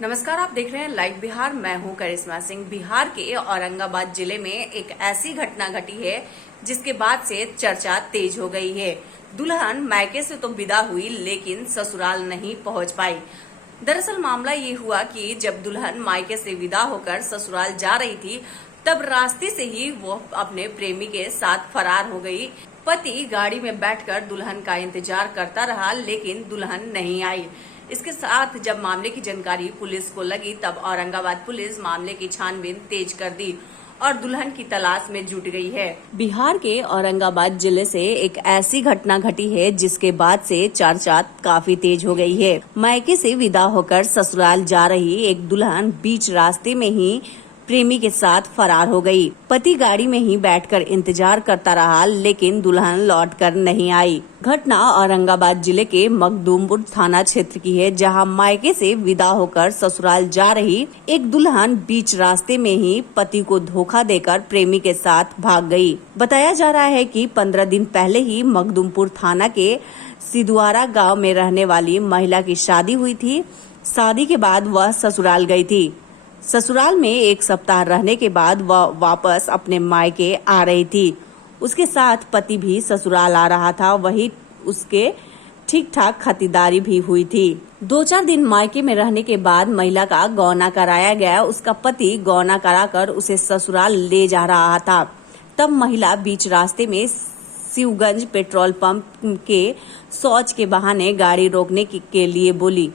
नमस्कार, आप देख रहे हैं लाइव बिहार। मैं हूं करिश्मा सिंह। बिहार के औरंगाबाद जिले में एक ऐसी घटना घटी है जिसके बाद से चर्चा तेज हो गई है। दुल्हन मायके से तो विदा हुई लेकिन ससुराल नहीं पहुंच पाई। दरअसल मामला ये हुआ कि जब दुल्हन मायके से विदा होकर ससुराल जा रही थी तब रास्ते से ही वो अपने प्रेमी के साथ फरार हो गई। पति गाड़ी में बैठकर दुल्हन का इंतजार करता रहा लेकिन दुल्हन नहीं आई। इसके साथ जब मामले की जानकारी पुलिस को लगी तब औरंगाबाद पुलिस मामले की छानबीन तेज कर दी और दुल्हन की तलाश में जुट गई है। बिहार के औरंगाबाद जिले से एक ऐसी घटना घटी है जिसके बाद से चर्चा काफी तेज हो गई है। मायके से विदा होकर ससुराल जा रही एक दुल्हन बीच रास्ते में ही प्रेमी के साथ फरार हो गई। पति गाड़ी में ही बैठकर इंतजार करता रहा लेकिन दुल्हन लौटकर नहीं आई। घटना औरंगाबाद जिले के मखदूमपुर थाना क्षेत्र की है, जहां मायके से विदा होकर ससुराल जा रही एक दुल्हन बीच रास्ते में ही पति को धोखा देकर प्रेमी के साथ भाग गई। बताया जा रहा है कि 15 दिन पहले ही मखदूमपुर थाना के सिदुआरा गाँव में रहने वाली महिला की शादी हुई थी। शादी के बाद वह ससुराल गई थी। ससुराल में एक सप्ताह रहने के बाद वह वापस अपने मायके आ रही थी। उसके साथ पति भी ससुराल आ रहा था। वही उसके ठीक ठाक खातिरदारी भी हुई थी। 2-4 दिन मायके में रहने के बाद महिला का गौना कराया गया। उसका पति गौना कराकर उसे ससुराल ले जा रहा था। तब महिला बीच रास्ते में शिवगंज पेट्रोल पंप के शौच के बहाने गाड़ी रोकने के लिए बोली।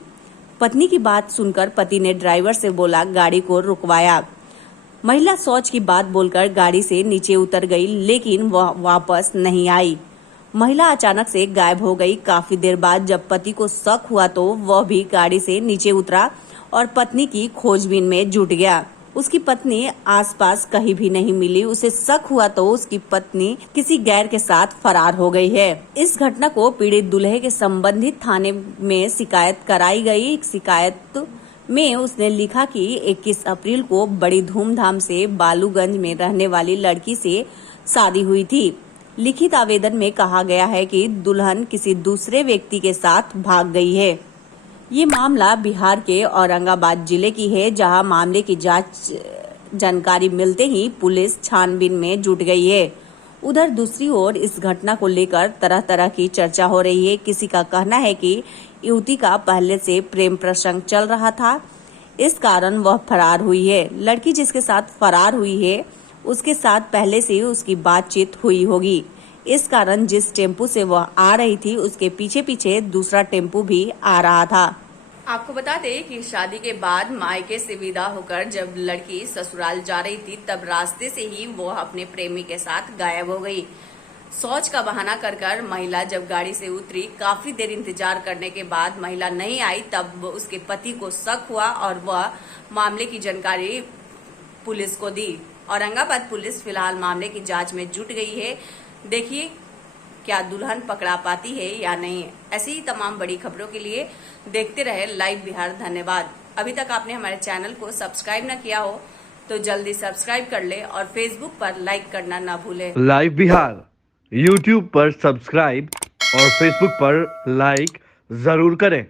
पत्नी की बात सुनकर पति ने ड्राइवर से बोला गाड़ी को रुकवाया। महिला शौच की बात बोलकर गाड़ी से नीचे उतर गई लेकिन वह वापस नहीं आई। महिला अचानक से गायब हो गई। काफी देर बाद जब पति को शक हुआ तो वह भी गाड़ी से नीचे उतरा और पत्नी की खोजबीन में जुट गया। उसकी पत्नी आसपास कहीं भी नहीं मिली। उसे शक हुआ तो उसकी पत्नी किसी गैर के साथ फरार हो गई है। इस घटना को पीड़ित दूल्हे के संबंधित थाने में शिकायत कराई गई। शिकायत में उसने लिखा कि 21 अप्रैल को बड़ी धूमधाम से बालूगंज में रहने वाली लड़की से शादी हुई थी। लिखित आवेदन में कहा गया है कि दुल्हन किसी दूसरे व्यक्ति के साथ भाग गई है। ये मामला बिहार के औरंगाबाद जिले की है, जहां मामले की जांच जानकारी मिलते ही पुलिस छानबीन में जुट गई है। उधर दूसरी ओर इस घटना को लेकर तरह तरह की चर्चा हो रही है। किसी का कहना है कि युवती का पहले से प्रेम प्रसंग चल रहा था, इस कारण वह फरार हुई है। लड़की जिसके साथ फरार हुई है उसके साथ पहले से ही उसकी बातचीत हुई होगी। इस कारण जिस टेम्पू से वह आ रही थी उसके पीछे पीछे दूसरा टेम्पू भी आ रहा था। आपको बता दें कि शादी के बाद मायके से विदा होकर जब लड़की ससुराल जा रही थी तब रास्ते से ही वो अपने प्रेमी के साथ गायब हो गई। शौच का बहाना कर महिला जब गाड़ी से उतरी, काफी देर इंतजार करने के बाद महिला नहीं आई। तब उसके पति को शक हुआ और वह मामले की जानकारी पुलिस को दी। औरंगाबाद पुलिस फिलहाल मामले की जांच में जुट गई है। देखिए क्या दुल्हन पकड़ा पाती है या नहीं। ऐसी ही तमाम बड़ी खबरों के लिए देखते रहे लाइव बिहार। धन्यवाद। अभी तक आपने हमारे चैनल को सब्सक्राइब न किया हो तो जल्दी सब्सक्राइब कर ले और फेसबुक पर लाइक करना ना भूले। लाइव बिहार यूट्यूब पर सब्सक्राइब और फेसबुक पर लाइक जरूर करें।